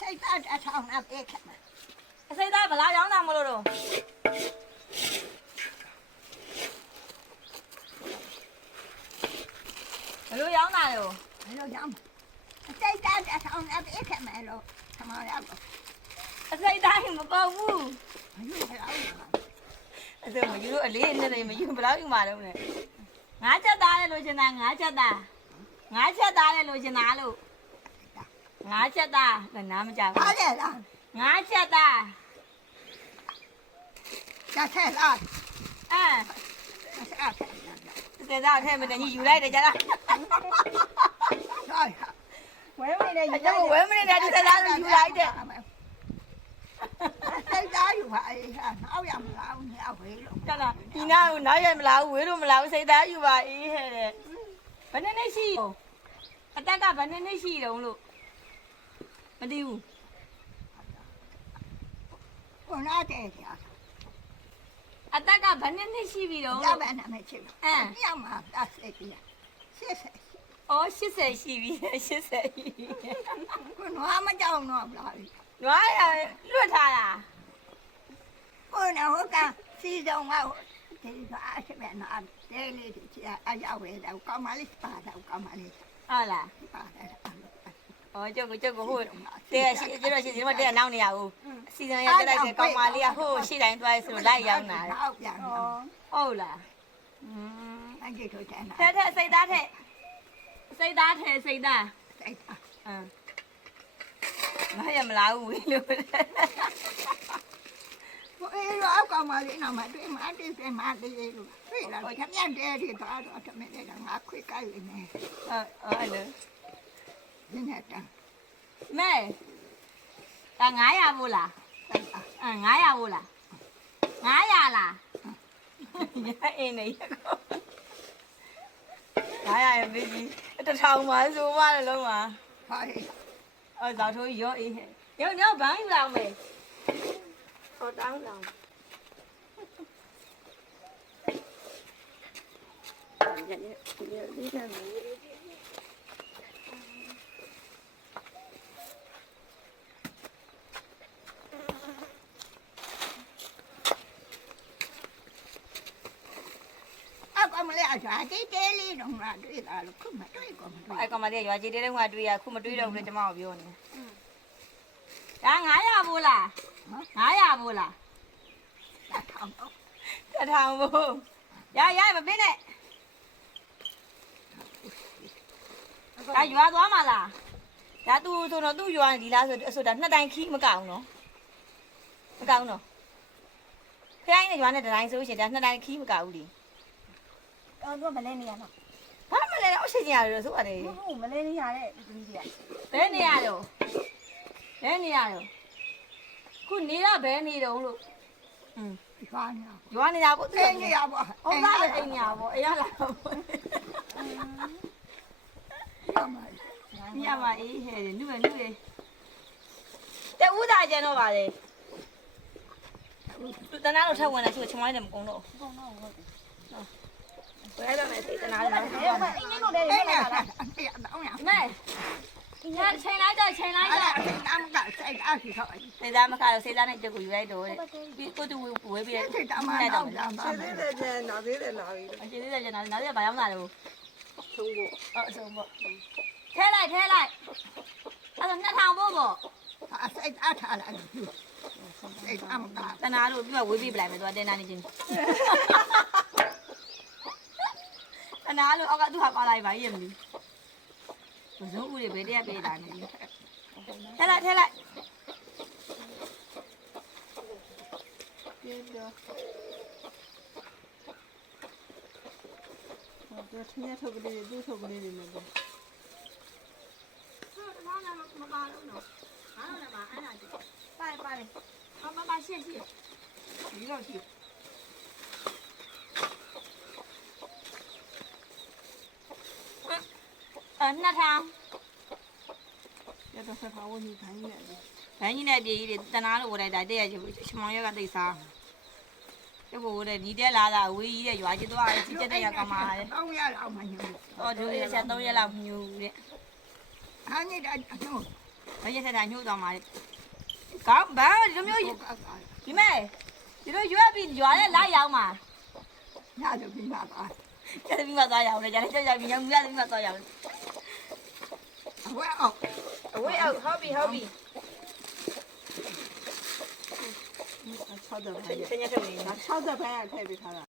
စိတ်သားအထောင်အပေးခဲ့မှာ အစိမ့်သားဘလားရောင်းတာမလို့တော့ဘလို့ရောင်းတာလဲ ဘယ်လိုကြောင့်စိတ်သားအထောင်အပေးခဲ့မယ်လို့ထမရတော့ အစိမ့်သားမပေါ့ဘူး မယူရအောင် အဲ့ဒါမယူလို့အလေးနဲ့လည်းမယူဘလောက်ယူမှာတော့လဲငါးချက်သားလဲလို့ရှင်တာငါးချက်သားငါးချက်သားလဲလို့ရှင်တာလို့ငါးချက်သားနားမကြဘူး ဟာလေလား ငါးချက်သား ကျဆဲလား အဲ ဆက်အားဆက် တဲ့သားထဲမှာတည်းယူလိုက်တယ်ကြလား ဟုတ်ဝဲမနေ အကျိုးဝဲမနေတဲ့ဒီသားကိုယူလိုက်တဲ့ စိတ်သားယူပါအေးဟာနောက်ရမလားဦးညဝေးလို့ ကြလားဒီနာကိုနောက်ရမလားဝေးလို့မလားစိတ်သားယူပါအေးဟဲ့တဲ့ဘယ်နှစ်ရှိအတက်ကဘယ်နှစ်ရှိတုံးလို့မသိဘူး ကိုနာတဲ့ကြာ အတက်ကဘယ်နှစ်ရှိပြီတုံး ရ လို့ ပါနာမချစ်ညမှာအစိတ်ကြီးဆက်ဆက် အော်80ရှိပြီ80 ကိုနွားမကြောက်တော့ဘူးလား နွားရလွတ်ထားတာ ကိုနော်ဟိုကစီဆောင်ကဒီကအချက်မဲ့နာတဲလေးကြီးအရောက်ဝဲတော့ကောင်းမလေးပါတော့ကောင်းမလေး ဟုတ်လား ပါတယ် အော်ကျုပ်ကိုဟိုတဲ့ရှိကျတော့ရှိဒီမှာတဲ့နောက်နေရဘူးအစီအစဉ်ရတက်လိုက်တဲ့ကောင်းမလေးကဟိုရှိတိုင်းသွားရဆိုလိုက်ရောက်လာတယ် ဟုတ်ပြန်တော့ ဟုတ်လားအကြည့်ထုတ်တယ်နော် တဲ့စိတ်သားတဲ့စိတ်သားတဲ့စိတ်သား စိတ်သား မရမလားဝေးလို့ ကိုအေးတော့ကောင်းမလေးနော်မတွေ့မတွေ့ပြန်မသေးလို့တွေ့လာခမရတဲ့ဒီတော့တမင်တဲ့ငါခွေကိုက်နေ ဟုတ်လေ ဒီနဲ့တန်း မဲဒါ900ဘူးလား စိတ်သား 900ဘူးလား900လားရအင်းနေ900ရပြီ1000ပါဆိုမှလည်းလုံးပါ ဟာလေ အော်ဇောက်ထိုးရောအေးဟဲ့ညောဘန်းယူလာမယ်ဟောတောင်းလောင်းအကောင်မလေးအစားတေးတေးလေးတော့ငါတွေ့လာလို့ခုမတွေ့ကောမတွေ့ အဲ့ကောင်မလေးရွာကြီးတဲတဲ့ကတွေ့ရခုမတွေ့တော့ဘူးလေကျမကိုပြောနေဒါ900ဘူးလား900ဘူးလား တာထောင်တော့ 1000ဘူးရမပင်းနဲ့ဒါရွာသွားမှာလားဒါသူဆိုတော့သူ့ရွာဒီလားဆိုတာနှစ်တိုင်ခီးမကောက်နော်မကောက်နော်ခိုင်းနေရွာနဲ့တတိုင်းဆိုရှင်ဒါနှစ်တိုင်ခီးမကောက်ဘူးလေ အော်သူကမလဲနေရတော့ ဘာမှလည်းအချိန်ကြီးရတယ်ဆိုရတယ် ဟုတ်မလဲနေရတဲ့ဒီကြီးက ဘယ်နေရတော့ဘယ်နေရတော့ခုနေတော့ဘယ်နေတော့လို့ ဒီကားနေ ရွာနေတာပေါ့ အဲ့နေရပါ ဟုတ်လားအိမ်ညာပေါ့အရလာပေါ့ ညမအေးဟဲ့နုပဲတဲ့ဦးသားကျန်တော့ပါလေသူတနာတော့ထပ်ဝင်လာဆိုချမောင်းတယ်မကုန်းတော့ ပုံတော့ဟုတ်တယ် ဘယ်တော့မှစိတ်တနာတယ်နော် အဲ့မအင်းကြီးတို့လည်း အဲ့ ရ နေ လာတာ အဲ့တော့ရ မဲညချိန်လိုက်တော့ချိန်လိုက် အဲ့ တော့ ဒါအမ်ကစိတ်အားရှိတော့ စေသားမကတော့စေသားနဲ့ကြက်ကိုယူလိုက်တော့တဲ့ပြီးကိုတူဝေးပြီး စိတ်တမန်တော့လာပါ သေးတယ်ကျန်နောက်သေးတယ်လာပြီ အကျေသေးတယ်ကျန်နောက်ရဘာရောက်လာလဲဘူး ဆုံးဖို့ အဆုံးပေါ့ထဲလိုက်အဲ့ဒါ2000ပို့ပေါ့ စိတ်အားထားလိုက်စိတ်အမ်က တနာတို့ပြီးမှဝေးပြီးပလိုက်မယ်သူကတင်နာနေချင်းတနာလို့အောက်ကသူ့ဟာပါလိုက်ပါရဲ့မလို့ဘုံဦးတွေဘယ်တည်းပေးတာနေထဲလိုက် ပြင်းပြောတော့ထင်းရထုတ်ကလေးသူ့ထုတ်ကလေးတွေနဲ့ပေါ့ မပါတော့နော်အားလုံးကအဲ့ဒါကြည့်ပါတယ်ပါရှင်းဒီလိုရှိ2000 ရတော့ဆက်ထားဝင်ကြီးခိုင်းနေတယ် ဘန်းကြီးနဲ့ပြေးကြီးတွေတနာလို့ဝယ်လိုက်တာတဲ့ရချမောင်ရက်ကသိစားကျုပ်ကဝယ်တယ်ဒီတက်လာတာဝေးကြီးတဲ့ရွာကြီးသွားတယ်စီတက်တဲ့ရကောင်ပါလေ တော့ရလောက်မှညူ တော့ဒီရက်ချက်3ရက်လောက်ညူတဲ့ ဟာနေတာ ဘယ်ရက်ဆက်တိုင်းညှို့သွားမှာလဲကောင်းဘာဒီလိုမျိုးဒီမဲ့ဒီလိုရွက်ပြီးရွာနဲ့လိုက်ရောက်မှာ ညတို့ပြီးမှပါ ကျက်ပြီးမှသွားရအောင်လေကျန်တဲ့ကြောက်ပြီးညောင်မြပြီးမှသွားရအောင် အဝဲအောင် အဝေးအောင်ဟုတ်ပြီ 6တဲ့ဘိုင်း ဆင်းရဲထုတ်နေ 6တဲ့ဘိုင်းကထည့်ပေးထားတာ